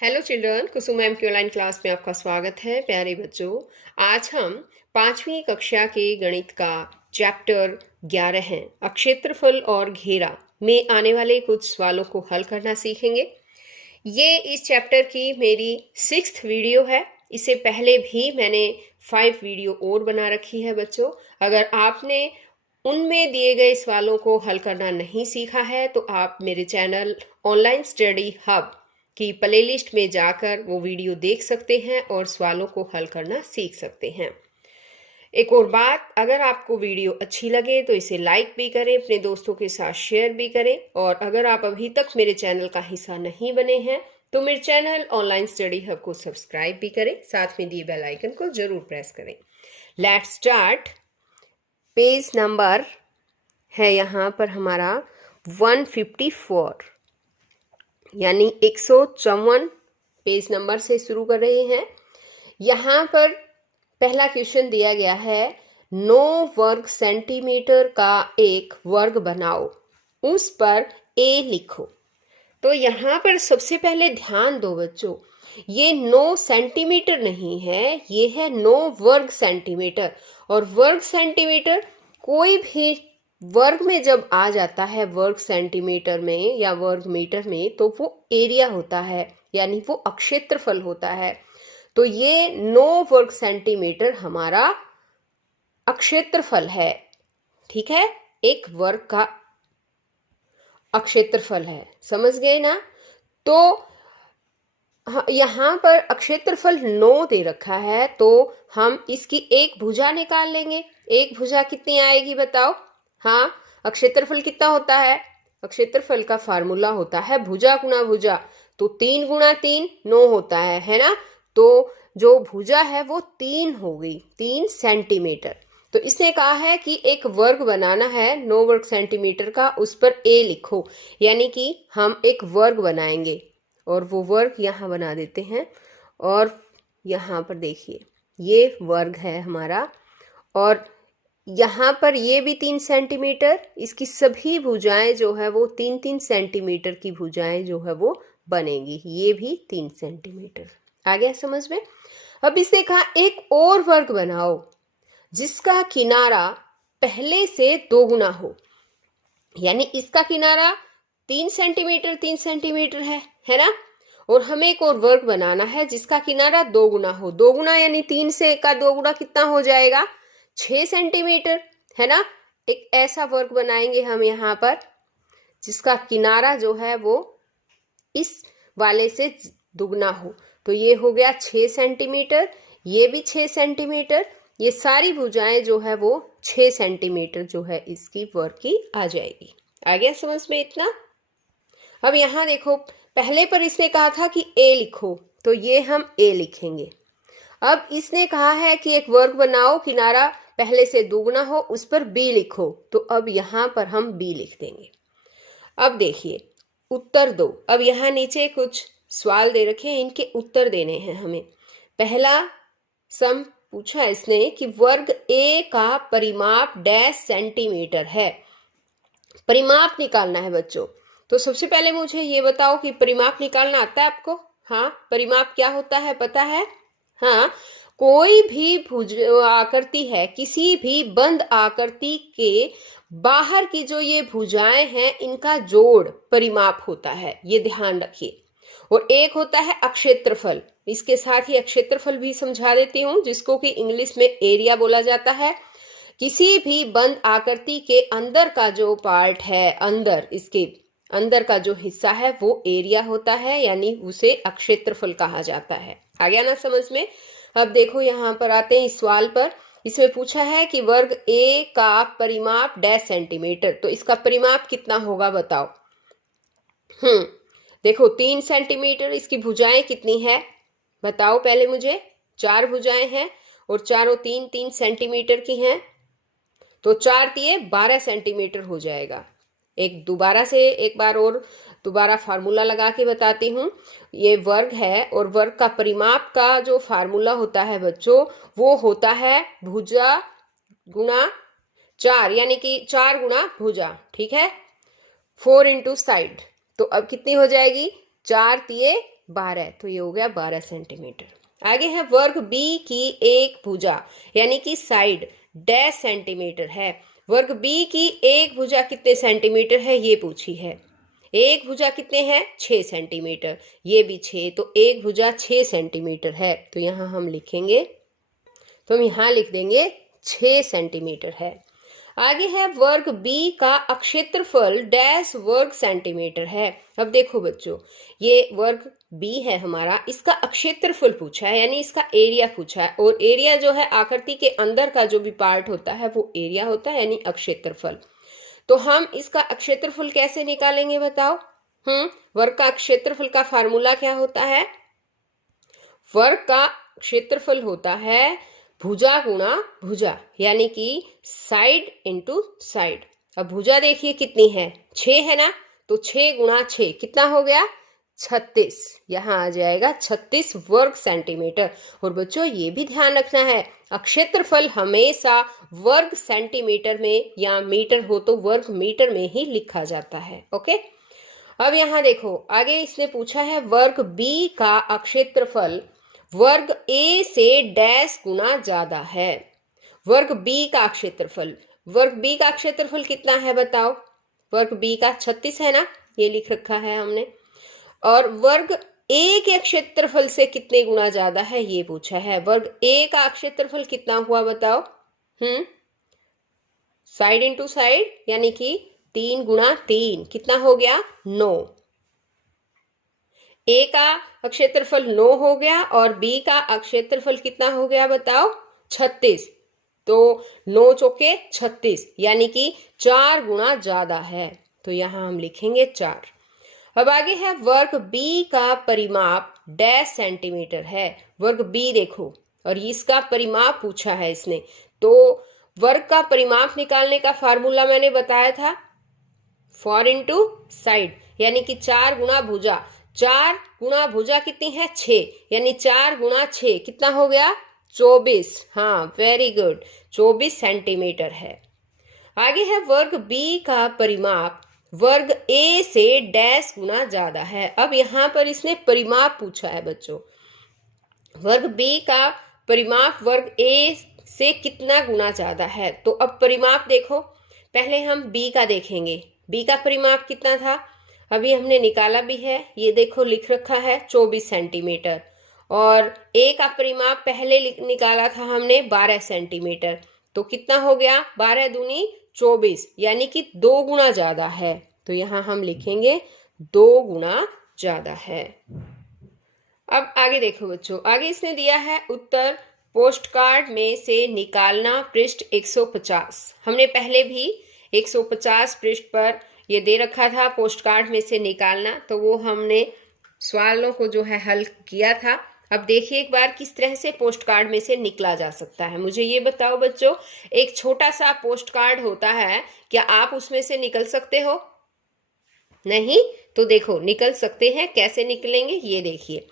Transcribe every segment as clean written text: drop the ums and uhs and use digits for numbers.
Hello children, कुसुम ma'am की online class में आपका स्वागत है। प्यारे बच्चों, आज हम 5वीं कक्षा के गणित का चैप्टर 11 हैं, अक्षेत्रफल और घेरा में आने वाले कुछ सवालों को हल करना सीखेंगे। ये इस चैप्टर की मेरी 6th वीडियो है। इससे पहले भी मैंने 5 वीडियो और बना रखी है बच्चों। अगर आपने उनमें दिए गए सवालों को हल करना नहीं सीखा है तो आप मेरे चैनल ऑनलाइन स्टडी हब की प्लेलिस्ट में जाकर वो वीडियो देख सकते हैं और सवालों को हल करना सीख सकते हैं। एक और बात, अगर आपको वीडियो अच्छी लगे तो इसे लाइक भी करें, अपने दोस्तों के साथ शेयर भी करें, और अगर आप अभी तक मेरे चैनल का हिस्सा नहीं बने हैं तो मेरे चैनल ऑनलाइन स्टडी हब को सब्सक्राइब भी करें, साथ में दिए बेल आइकन को जरूर प्रेस करें। Let's start. पेज नंबर है यहाँ पर हमारा 154, यानी 154 पेज नंबर से शुरू कर रहे हैं। यहाँ पर पहला क्वेश्चन दिया गया है, 9 वर्ग सेंटीमीटर का एक वर्ग बनाओ, उस पर ए लिखो। तो यहाँ पर सबसे पहले ध्यान दो बच्चों, ये 9 सेंटीमीटर नहीं है, ये है 9 वर्ग सेंटीमीटर। और वर्ग सेंटीमीटर कोई भी वर्ग में जब आ जाता है, वर्ग सेंटीमीटर में या वर्ग मीटर में, तो वो एरिया होता है, यानी वो अक्षेत्रफल होता है। तो ये 9 वर्ग सेंटीमीटर हमारा अक्षेत्रफल है। ठीक है, एक वर्ग का अक्षेत्रफल है, समझ गए ना। तो यहाँ पर अक्षेत्रफल 9 दे रखा है, तो हम इसकी एक भुजा निकाल लेंगे। एक भुजा कितनी आएगी बताओ। हाँ, अक्षेत्रफल कितना होता है? अक्षेत्रफल का फार्मूला होता है भुजा गुणा भुजा, तो 3 गुणा 3 9 होता है ना। तो जो भुजा है वो 3 हो गई, 3 सेंटीमीटर। तो इसने कहा है कि एक वर्ग बनाना है 9 वर्ग सेंटीमीटर का, उस पर ए लिखो, यानी कि हम एक वर्ग बनाएंगे और वो वर्ग यहाँ बना देते हैं। और यहाँ पर देखिए, ये वर्ग है हमारा, और यहाँ पर ये भी 3 सेंटीमीटर, इसकी सभी भुजाएं जो है वो 3-3 सेंटीमीटर की भुजाएं जो है वो बनेगी। ये भी 3 सेंटीमीटर। आ गया समझ में? अब इसने कहा एक और वर्ग बनाओ जिसका किनारा पहले से 2 गुना हो, यानी इसका किनारा 3 सेंटीमीटर 3 सेंटीमीटर है ना। और हमें एक और वर्ग बनाना है जिसका किनारा 2 गुना हो। 2 गुना यानी 3 से का 2 गुना कितना हो जाएगा? 6 सेंटीमीटर, है ना। एक ऐसा वर्ग बनाएंगे हम यहाँ पर जिसका किनारा जो है वो इस वाले से दुगना हो। तो ये हो गया 6 सेंटीमीटर, ये भी 6 सेंटीमीटर, ये सारी भुजाएं जो है वो 6 सेंटीमीटर जो है इसकी वर्ग की आ जाएगी। आ गया समझ में इतना? अब यहाँ देखो, पहले पर इसने कहा था कि ए लिखो, तो ये हम ए लिखेंगे। अब इसने कहा है कि एक वर्ग बनाओ, किनारा पहले से दुगना हो, उस पर बी लिखो, तो अब यहाँ पर हम बी लिख देंगे। अब देखिए, उत्तर दो। अब यहाँ नीचे कुछ सवाल दे रखे हैं, इनके उत्तर देने हैं हमें। पहला सम पूछा इसने कि वर्ग ए का परिमाप डैश सेंटीमीटर है। परिमाप निकालना है बच्चों। तो सबसे पहले मुझे ये बताओ कि परिमाप निकालना आता है आपको? हाँ, परिमाप क्या होता है पता है? हाँ, कोई भी आकृति है, किसी भी बंद आकृति के बाहर की जो ये भुजाएं हैं, इनका जोड़ परिमाप होता है, ये ध्यान रखिए। और एक होता है अक्षेत्रफल, इसके साथ ही अक्षेत्रफल भी समझा देती हूँ, जिसको कि इंग्लिश में एरिया बोला जाता है। किसी भी बंद आकृति के अंदर का जो पार्ट है, अंदर इसके अंदर का जो हिस्सा है वो एरिया होता है, यानी उसे अक्षेत्रफल कहा जाता है। आ गया ना समझ में? अब देखो यहाँ पर आते हैं इस सवाल पर। इसमें पूछा है कि वर्ग ए का परिमाप डैश सेंटीमीटर, तो इसका परिमाप कितना होगा बताओ। देखो 3 सेंटीमीटर, इसकी भुजाएं कितनी है बताओ पहले मुझे। 4 भुजाएं हैं और चारों 3-3 सेंटीमीटर की हैं, तो 4 दिए 12 सेंटीमीटर हो जाएगा। एक बार और दोबारा फार्मूला लगा के बताती हूँ। ये वर्ग है और वर्ग का परिमाप का जो फार्मूला होता है बच्चों, वो होता है भुजा गुणा 4, यानी कि 4 गुणा भुजा। ठीक है, 4 इंटू साइड। तो अब कितनी हो जाएगी? 4 तिये 12, तो ये हो गया 12 सेंटीमीटर। आगे है वर्ग बी की एक भुजा यानी कि साइड डैश सेंटीमीटर है। वर्ग बी की एक भुजा कितने सेंटीमीटर है ये पूछी है। एक भुजा कितने हैं 6 सेंटीमीटर, ये भी 6, तो एक भुजा 6 सेंटीमीटर है। तो यहाँ हम लिखेंगे, तो हम यहाँ लिख देंगे 6 सेंटीमीटर है। आगे है वर्ग बी का क्षेत्रफल डैश वर्ग सेंटीमीटर है। अब देखो बच्चों, ये वर्ग बी है हमारा, इसका क्षेत्रफल पूछा है यानी इसका एरिया पूछा है, और एरिया जो है आकृति के अंदर का जो भी पार्ट होता है वो एरिया होता है यानी क्षेत्रफल। तो हम इसका क्षेत्रफल कैसे निकालेंगे बताओ? वर्ग का क्षेत्रफल का फार्मूला क्या होता है? वर्ग का क्षेत्रफल होता है भुजा गुणा भुजा यानी कि साइड इंटू साइड। अब भुजा देखिए कितनी है 6 है ना, तो 6 गुणा 6 कितना हो गया 36। यहाँ आ जाएगा 36 वर्ग सेंटीमीटर। और बच्चों ये भी ध्यान रखना है क्षेत्रफल हमेशा वर्ग सेंटीमीटर में या मीटर हो तो वर्ग मीटर में ही लिखा जाता है। ओके, अब यहाँ देखो आगे इसने पूछा है वर्ग बी का क्षेत्रफल वर्ग ए से डैश गुना ज्यादा है। वर्ग बी का क्षेत्रफल, वर्ग बी का क्षेत्रफल कितना है बताओ? वर्ग बी का 36 है ना, ये लिख रखा है हमने। और वर्ग ए के क्षेत्रफल से कितने गुना ज्यादा है ये पूछा है। वर्ग ए का क्षेत्रफल कितना हुआ बताओ? साइड इंटू साइड यानी कि 3 गुणा 3 कितना हो गया 9। ए का क्षेत्रफल 9 हो गया और बी का क्षेत्रफल कितना हो गया बताओ 36। तो 9 चौके 36 यानी कि 4 गुना ज्यादा है, तो यहां हम लिखेंगे 4। अब आगे है वर्ग बी का परिमाप डैश सेंटीमीटर है। वर्ग बी देखो और इसका परिमाप पूछा है इसने, तो वर्ग का परिमाप निकालने का फार्मूला मैंने बताया था 4 इंटू साइड यानी कि 4 गुणा भुजा। 4 गुणा भुजा कितनी है 6 यानी 4 गुणा 6 कितना हो गया 24। हाँ वेरी गुड, 24 सेंटीमीटर है। आगे है वर्ग बी का परिमाप वर्ग ए से डैश गुना ज्यादा है। अब यहाँ पर इसने परिमाप पूछा है बच्चों, वर्ग बी का परिमाप वर्ग ए से कितना गुना ज्यादा है। तो अब परिमाप देखो, पहले हम बी का देखेंगे। बी का परिमाप कितना था, अभी हमने निकाला भी है, ये देखो लिख रखा है 24 सेंटीमीटर। और ए का परिमाप पहले निकाला था हमने 12 सेंटीमीटर। तो कितना हो गया 12 दूनी 24 यानी कि 2 गुना ज्यादा है। तो यहाँ हम लिखेंगे 2 गुना ज्यादा है। अब आगे देखो बच्चों, आगे इसने दिया है उत्तर पोस्ट कार्ड में से निकालना पृष्ठ 150। हमने पहले भी 150 पृष्ठ पर ये दे रखा था पोस्ट कार्ड में से निकालना, तो वो हमने सवालों को जो है हल किया था। अब देखिए एक बार किस तरह से पोस्ट कार्ड में से निकला जा सकता है। मुझे ये बताओ बच्चों, एक छोटा सा पोस्ट कार्ड होता है, क्या आप उसमें से निकल सकते हो? नहीं, तो देखो निकल सकते हैं, कैसे निकलेंगे ये देखिए।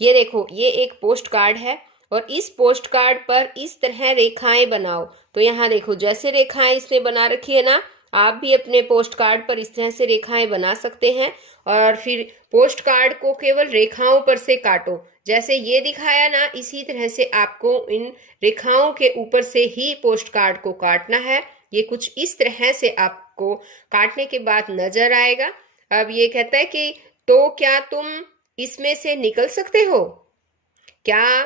ये देखो ये एक पोस्ट कार्ड है और इस पोस्ट कार्ड पर इस तरह रेखाएं बनाओ। तो यहाँ देखो जैसे रेखाएं इसने बना रखी है ना, आप भी अपने पोस्ट कार्ड पर इस तरह से रेखाएं बना सकते हैं और फिर पोस्ट कार्ड को केवल रेखाओं पर से काटो। जैसे ये दिखाया ना, इसी तरह से आपको इन रेखाओं के ऊपर से ही पोस्ट कार्ड को काटना है। ये कुछ इस तरह से आपको काटने के बाद नजर आएगा। अब ये कहता है कि तो क्या तुम इसमें से निकल सकते हो? क्या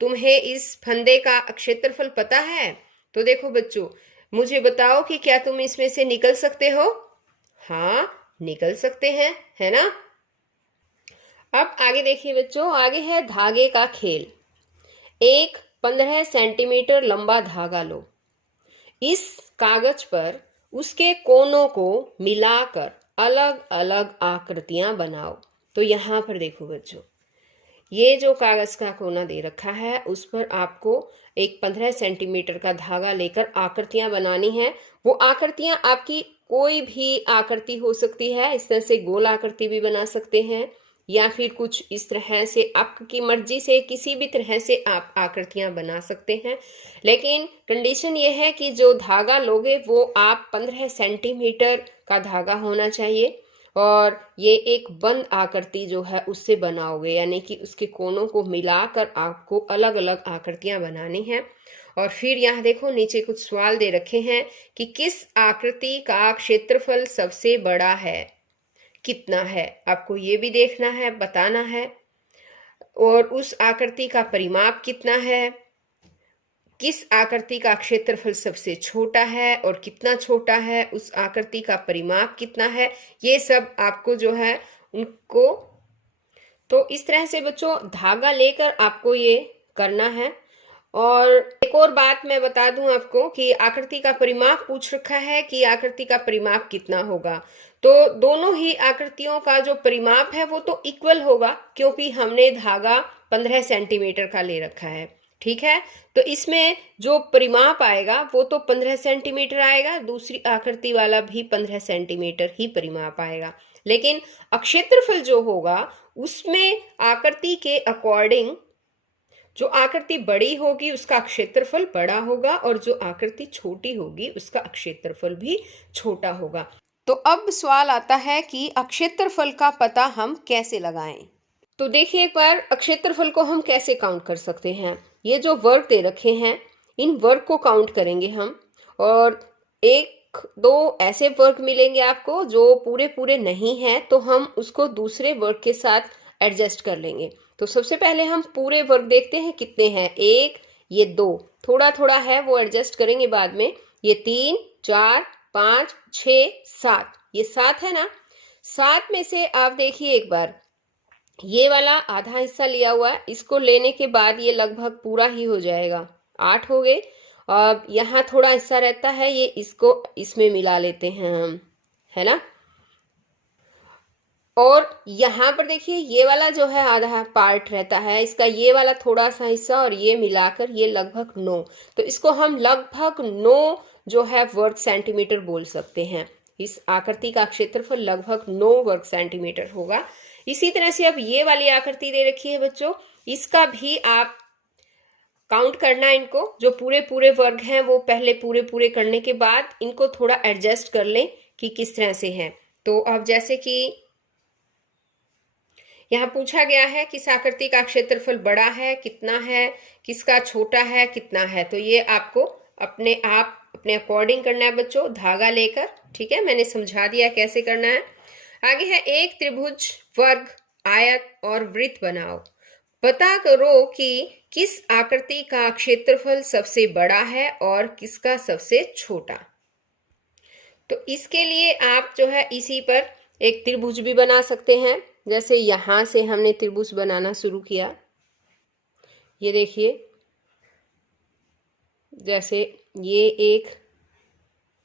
तुम्हें इस फंदे का क्षेत्रफल पता है? तो देखो बच्चों, मुझे बताओ कि क्या तुम इसमें से निकल सकते हो? हाँ निकल सकते हैं, है ना। अब आगे देखिए बच्चों, आगे है धागे का खेल। एक 15 सेंटीमीटर लंबा धागा लो, इस कागज पर उसके कोनों को मिलाकर अलग अलग आकृतियां बनाओ। तो यहाँ पर देखो बच्चों, ये जो कागज का कोना दे रखा है उस पर आपको एक 15 सेंटीमीटर का धागा लेकर आकृतियां बनानी है। वो आकृतियां आपकी कोई भी आकृति हो सकती है, इस तरह से गोल आकृति भी बना सकते हैं या फिर कुछ इस तरह से, आपकी मर्जी से किसी भी तरह से आप आकृतियां बना सकते हैं। लेकिन कंडीशन ये है कि जो धागा लोगे वो आप 15 सेंटीमीटर का धागा होना चाहिए और ये एक बंद आकृति जो है उससे बनाओगे, यानी कि उसके कोनों को मिलाकर आपको अलग अलग आकृतियां बनानी हैं। और फिर यहाँ देखो नीचे कुछ सवाल दे रखे हैं कि किस आकृति का क्षेत्रफल सबसे बड़ा है, कितना है, आपको ये भी देखना है, बताना है। और उस आकृति का परिमाप कितना है, किस आकृति का क्षेत्रफल सबसे छोटा है और कितना छोटा है, उस आकृति का परिमाप कितना है, ये सब आपको जो है उनको, तो इस तरह से बच्चों धागा लेकर आपको ये करना है। और एक और बात मैं बता दूं आपको कि आकृति का परिमाप पूछ रखा है कि आकृति का परिमाप कितना होगा, तो दोनों ही आकृतियों का जो परिमाप है वो तो इक्वल होगा, क्योंकि हमने धागा 15 सेंटीमीटर का ले रखा है। ठीक है, तो इसमें जो परिमाप आएगा वो तो 15 सेंटीमीटर आएगा, दूसरी आकृति वाला भी 15 सेंटीमीटर ही परिमाप आएगा। लेकिन क्षेत्रफल जो होगा उसमें आकृति के अकॉर्डिंग जो आकृति बड़ी होगी उसका क्षेत्रफल बड़ा होगा और जो आकृति छोटी होगी उसका क्षेत्रफल भी छोटा होगा। तो अब सवाल आता है कि क्षेत्रफल का पता हम कैसे लगाएं। तो देखिए एक बार क्षेत्रफल को हम कैसे काउंट कर सकते हैं। ये जो वर्ग दे रखे हैं इन वर्ग को काउंट करेंगे हम, और एक दो ऐसे वर्ग मिलेंगे आपको जो पूरे पूरे नहीं हैं, तो हम उसको दूसरे वर्ग के साथ एडजस्ट कर लेंगे। तो सबसे पहले हम पूरे वर्ग देखते हैं कितने हैं, एक, ये दो, थोड़ा थोड़ा है वो एडजस्ट करेंगे बाद में, ये 3, 4, 5, 6, 7, ये 7 है ना। 7 में से आप देखिए एक बार ये वाला आधा हिस्सा लिया हुआ है, इसको लेने के बाद ये लगभग पूरा ही हो जाएगा, 8 हो गए। अब यहाँ थोड़ा हिस्सा रहता है, ये इसको इसमें मिला लेते हैं हम, है ना। और यहाँ पर देखिए ये वाला जो है आधा पार्ट रहता है इसका, ये वाला थोड़ा सा हिस्सा, और ये मिलाकर ये लगभग 9, तो इसको हम लगभग 9 जो है वर्ग सेंटीमीटर बोल सकते हैं। इस आकृति का क्षेत्रफल लगभग 9 वर्ग सेंटीमीटर होगा। इसी तरह से अब ये वाली आकृति दे रखी है बच्चों, इसका भी आप काउंट करना, इनको जो पूरे पूरे वर्ग हैं वो पहले पूरे पूरे करने के बाद इनको थोड़ा एडजस्ट कर लें कि किस तरह से है। तो अब जैसे कि यहाँ पूछा गया है किस आकृति का क्षेत्रफल बड़ा है, कितना है, किसका छोटा है, कितना है, तो ये आपको अपने आप अपने अकॉर्डिंग करना है बच्चों, धागा लेकर। ठीक है, मैंने समझा दिया कैसे करना है। आगे है एक त्रिभुज, वर्ग, आयत और वृत्त बनाओ, पता करो कि किस आकृति का क्षेत्रफल सबसे बड़ा है और किसका सबसे छोटा। तो इसके लिए आप जो है इसी पर एक त्रिभुज भी बना सकते हैं। जैसे यहां से हमने त्रिभुज बनाना शुरू किया, ये देखिए जैसे ये एक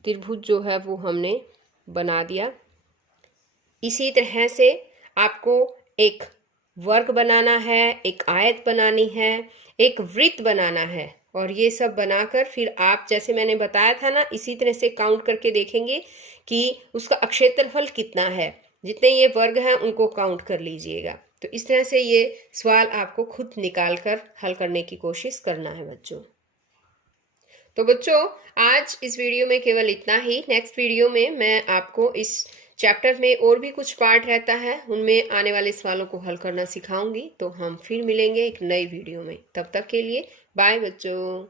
त्रिभुज जो है वो हमने बना दिया। इसी तरह से आपको एक वर्ग बनाना है, एक आयत बनानी है, एक वृत्त बनाना है, और ये सब बनाकर फिर आप जैसे मैंने बताया था ना इसी तरह से काउंट करके देखेंगे कि उसका क्षेत्रफल कितना है, जितने ये वर्ग हैं उनको काउंट कर लीजिएगा। तो इस तरह से ये सवाल आपको खुद निकाल कर हल करने की कोशिश करना है बच्चों। तो बच्चों आज इस वीडियो में केवल इतना ही। नेक्स्ट वीडियो में मैं आपको इस चैप्टर में और भी कुछ पार्ट रहता है, उनमें आने वाले सवालों को हल करना सिखाऊंगी। तो हम फिर मिलेंगे एक नई वीडियो में, तब तक के लिए बाय बच्चों।